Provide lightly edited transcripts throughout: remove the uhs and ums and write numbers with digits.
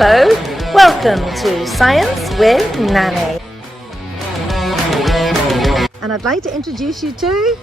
Hello, welcome to Science with Nanny. And I'd like to introduce you to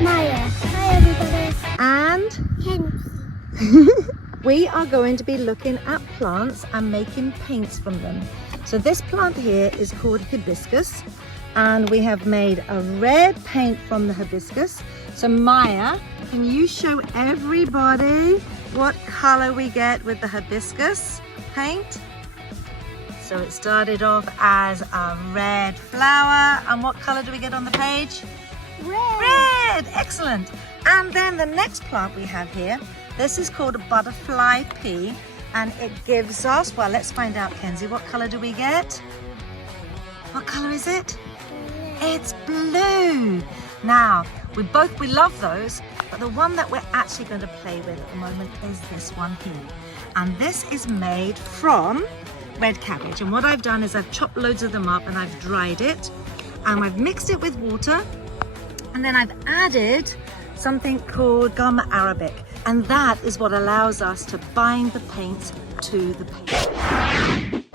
Mya. Hi everybody. And Kenzie. we are going to be looking at plants and making paints from them. So this plant here is called hibiscus, and we have made a red paint from the hibiscus. So Mya, can you show everybody what color we get with the hibiscus paint? So it started off as a red flower, and what color do we get on the page? Red. Red, excellent. And then the next plant we have here, this is called a butterfly pea, and it gives us, well, let's find out, Kenzie, what color do we get? What color is it? It's blue. Now, we love those, but the one that we're actually going to play with at the moment is this one here. And this is made from red cabbage. And what I've done is I've chopped loads of them up and I've dried it, and I've mixed it with water, and then I've added something called gum arabic, and that is what allows us to bind the paints to the paint.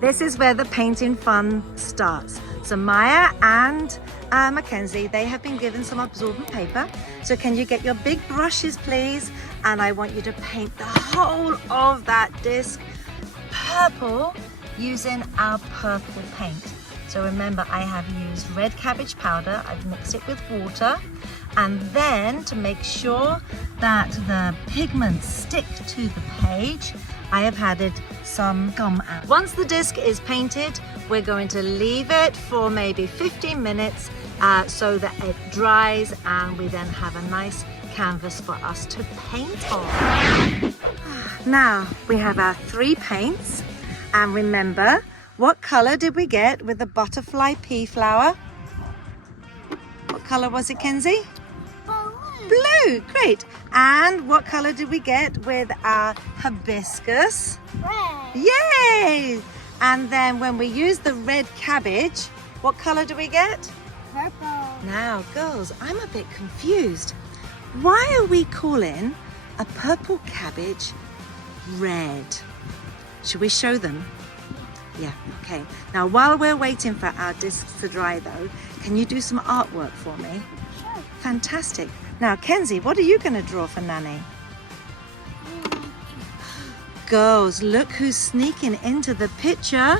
This is where the painting fun starts. So Mya and Mackenzie, they have been given some absorbent paper. So can you get your big brushes, please? And I want you to paint the whole of that disc purple using our purple paint. So remember, I have used red cabbage powder. I've mixed it with water. And then to make sure that the pigments stick to the page, I have added some gum. Once the disc is painted, we're going to leave it for maybe 15 minutes so that it dries, and we then have a nice canvas for us to paint on. Now we have our 3 paints, and remember, what color did we get with the butterfly pea flower? What color was it, Kenzie? Blue, great. And what color did we get with our hibiscus? Red. Yay! And then when we use the red cabbage, what color do we get? Purple. Now, girls, I'm a bit confused. Why are we calling a purple cabbage red? Should we show them? Yeah, okay. Now, while we're waiting for our discs to dry though, can you do some artwork for me? Sure. Fantastic. Now, Kenzie, what are you going to draw for Nanny? Girls, look who's sneaking into the picture.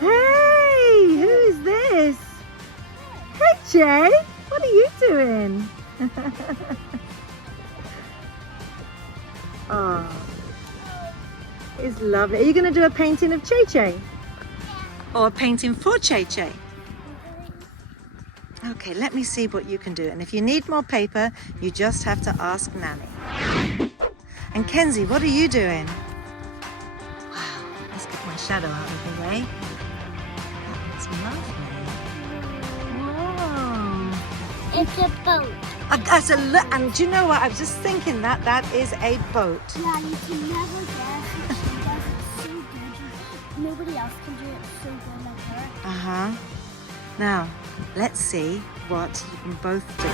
Hey, who's this? Hey, Jay, what are you doing? Oh, it's lovely. Are you going to do a painting of Che Che? Or a painting for Che Che? Okay, let me see what you can do. And if you need more paper, you just have to ask Nanny. And Kenzie, what are you doing? Wow, let's get my shadow out of the way. That looks lovely. Whoa. It's a boat. That's and do you know what? I was just thinking that is a boat. Yeah, you can never guess what she does it so good. Nobody else can do it so good like her. Uh-huh. Now, let's see what you can both do.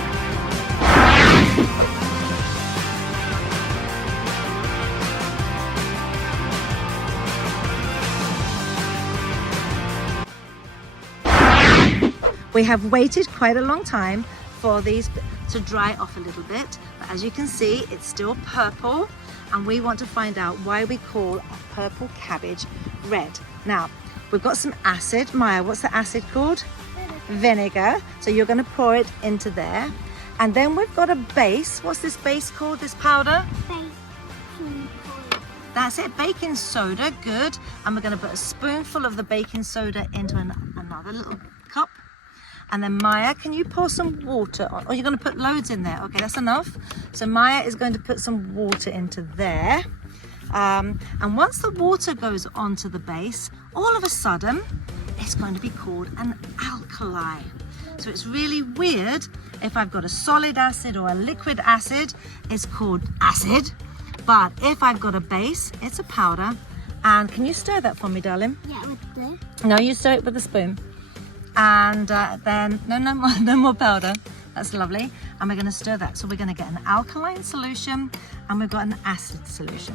We have waited quite a long time for these to dry off a little bit, but as you can see, it's still purple, and we want to find out why we call a purple cabbage red. Now, we've got some acid. Mya, what's the acid called? Vinegar. So you're going to pour it into there, and then we've got a base. What's this base called, this powder? Baking soda. That's it, baking soda. Good. And we're going to put a spoonful of the baking soda into another little cup. And then Mya, can you pour some water on? Or you're going to put loads in there? Okay, that's enough. So Mya is going to put some water into there. And once the water goes onto the base, all of a sudden, it's going to be called an alkali. So it's really weird if I've got a solid acid or a liquid acid, it's called acid. But if I've got a base, it's a powder. And can you stir that for me, darling? Yeah, with this. No, you stir it with a spoon. And then, no more powder. That's lovely. And we're going to stir that. So we're going to get an alkaline solution and we've got an acid solution.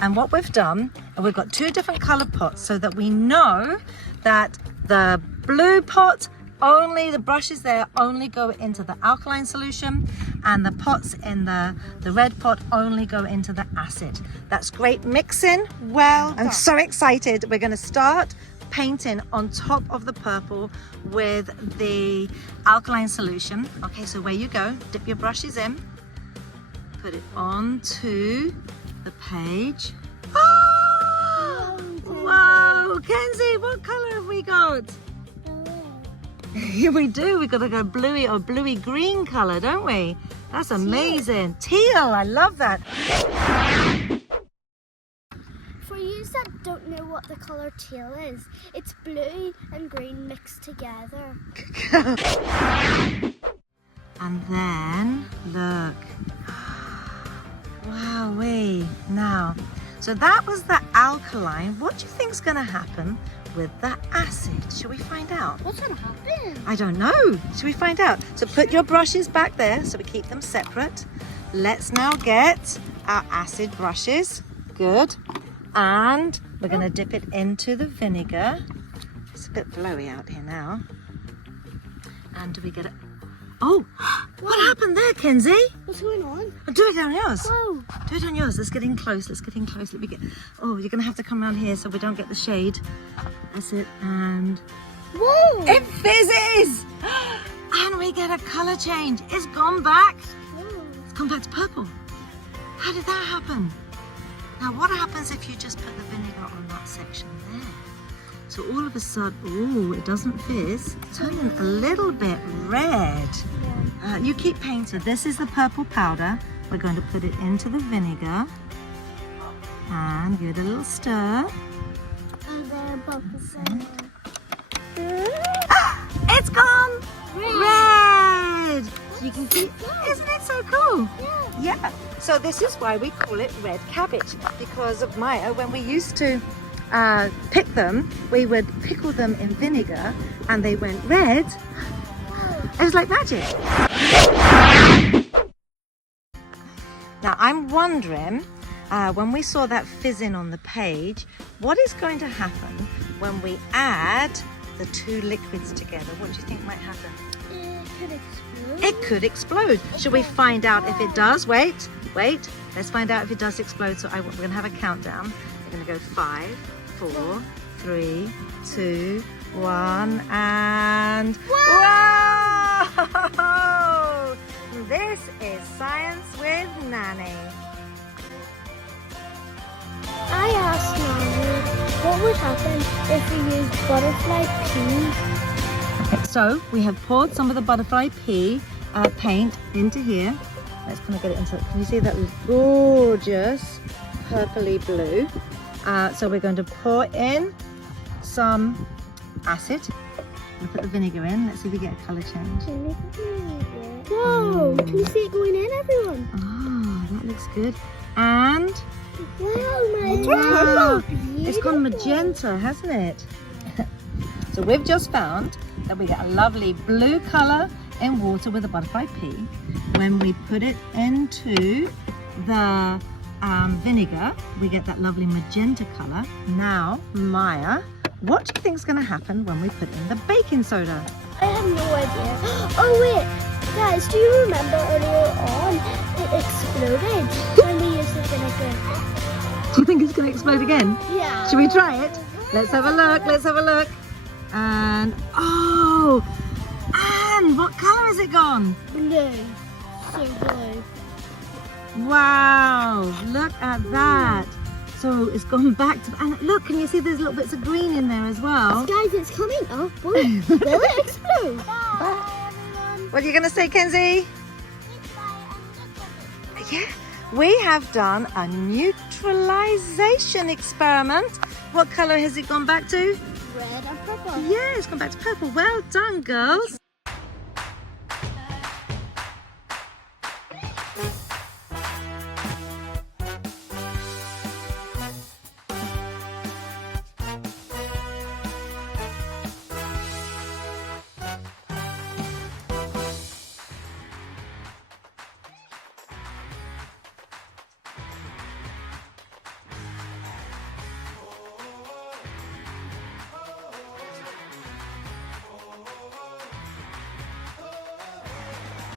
And what we've done, we've got 2 different colored pots so that we know that the blue pot, only the brushes there only go into the alkaline solution, and the pots in the red pot only go into the acid. That's great mixing. Well, I'm so excited. We're going to start painting on top of the purple with the alkaline solution. Okay, so where you go, dip your brushes in, put it onto the page. Oh, whoa, Kenzie, what color have we got? Here we do. We've got to go bluey or bluey green color, don't we? That's amazing. Teal, I love that. For you that don't know what the color teal is, it's blue and green mixed together. And then look. Wowee. Now, so that was the alkaline. What do you think's going to happen with the acid? Shall we find out? What's going to happen? I don't know. Shall we find out? So put your brushes back there so we keep them separate. Let's now get our acid brushes. Good. And we're going to dip it into the vinegar. It's a bit blowy out here now. And do we get it? Oh, what happened there, Kenzie? What's going on? Do it on yours. Whoa. Do it on yours. Let's get in close. Let's get in close. Let me get. Oh, you're going to have to come around here so we don't get the shade. That's it. And Whoa. it fizzes. And we get a color change. It's gone back. It's gone back to purple. How did that happen? Now, what happens if you just put the vinegar on that section there? So all of a sudden, oh, it doesn't fizz. It's turning a little bit red. You keep painting. This is the purple powder. We're going to put it into the vinegar and give it a little stir. And then both the same. It's gone red. You can see, isn't it so cool? Yeah. So this is why we call it red cabbage, because of Mya. When we used to pick them, we would pickle them in vinegar and they went red. It was like magic. Now I'm wondering, when we saw that fizzing on the page, what is going to happen when we add the 2 liquids together? What do you think might happen? It could explode. It could explode. Should we find out if it does? Wait. Let's find out if it does explode. So we're going to have a countdown. We're going to go 5, 4, 3, 2, 1, and whoa! This is Science with Nanny. I asked Nanny what would happen if we used butterfly pea. Okay, so we have poured some of the butterfly pea paint into here. Let's kind of get it into it. Can you see that gorgeous purpley blue? So we're going to pour in some acid. We'll put the vinegar in. Let's see if we get a colour change. Whoa! Can you see it going in, everyone? Oh, that looks good. And Wow, it's gone magenta, hasn't it? So we've just found that we get a lovely blue colour in water with a butterfly pea. When we put it into the vinegar, we get that lovely magenta colour. Now, Mya, what do you think is going to happen when we put in the baking soda? I have no idea. Oh wait, guys, do you remember earlier on it exploded when we used the vinegar? Do you think it's going to explode again? Yeah. Should we try it? Let's have a look. Let's have a look. And oh, and what colour has it gone? Blue. So blue. Wow, look at that. So it's gone back to, and look, can you see there's little bits of green in there as well? Guys, it's coming up. Will it explode? Bye, everyone. What are you going to say, Kenzie? Yeah, we have done a neutralization experiment. What colour has it gone back to? Red and purple. Yeah, it's gone back to purple. Well done, girls.